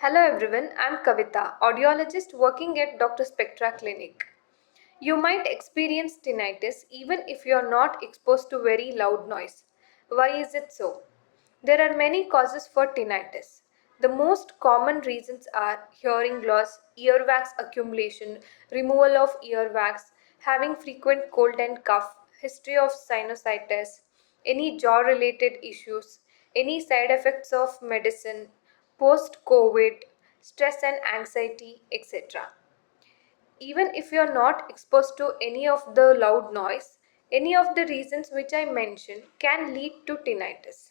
Hello everyone, I'm Kavita, audiologist working at Dr. Spectra Clinic. You might experience tinnitus even if you're not exposed to very loud noise. Why is it so? There are many causes for tinnitus. The most common reasons are hearing loss, earwax accumulation, removal of earwax, having frequent cold and cough, history of sinusitis, any jaw related issues, any side effects of medicine, post COVID, stress and anxiety, etc. Even if you are not exposed to any of the loud noise, any of the reasons which I mentioned can lead to tinnitus.